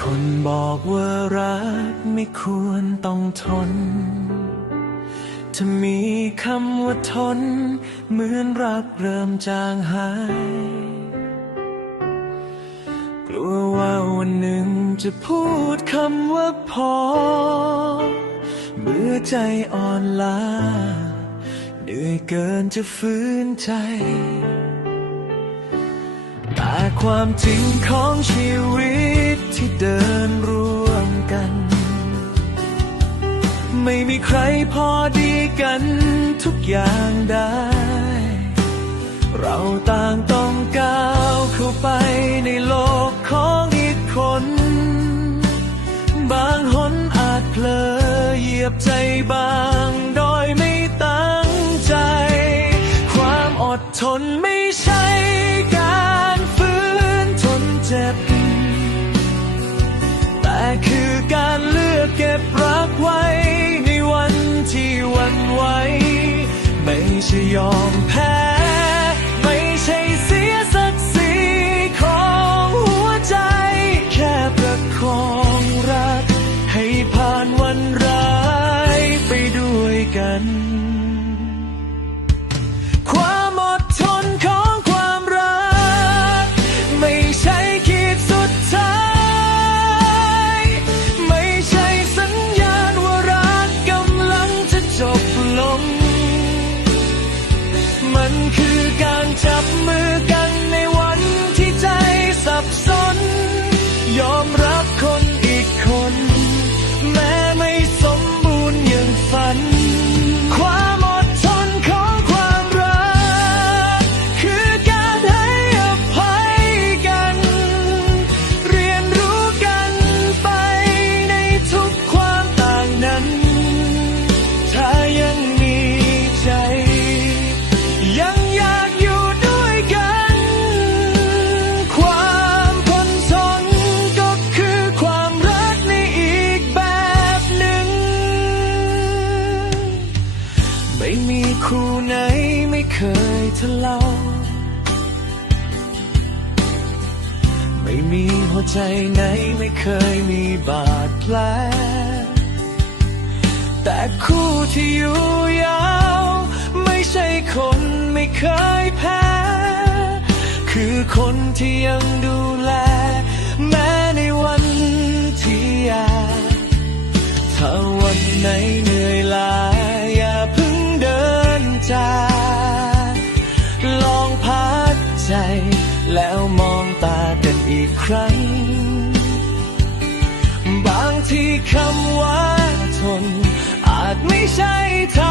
คนบอกว่ารักไม่ควรต้องทน ถ้ามีคำว่าทน เหมือนรักเริ่มจางหาย กลัวว่าวันหนึ่งจะพูดคำว่าพอเมื่อใจอ่อนล้าเหนื่อยเกินจะฟื้นใจแต่ความจริงของชีวิต ที่เดินร่วมกัน ไม่มีใครพอดีกันทุกอย่างได้ เราต่างต้องก้าวเข้าไปในโลกของอีกคน บางหนอาจเผลอเหยียบใจบางโดย คือการเลือกเก็บรักไว้ ในวันที่วันไหวไม่ใช่ยอมแพ้ ไม่ใช่เสียศักดิ์ศรีของหัวใจ แค่ประคองรัก ให้ผ่านวันร้ายไปด้วยกัน มันคือการจับมือกัน เคยทะเลาะไม่มีหัวใจไหนไม่เคยมีบาดแผลแต่คู่ที่อยู่ยาว ไม่ใช่คนไม่เคยแพ้ คือคนที่ยังดูแล แล้วมองตากันอีกครั้ง บางทีคำว่าทน อาจไม่ใช่ทำ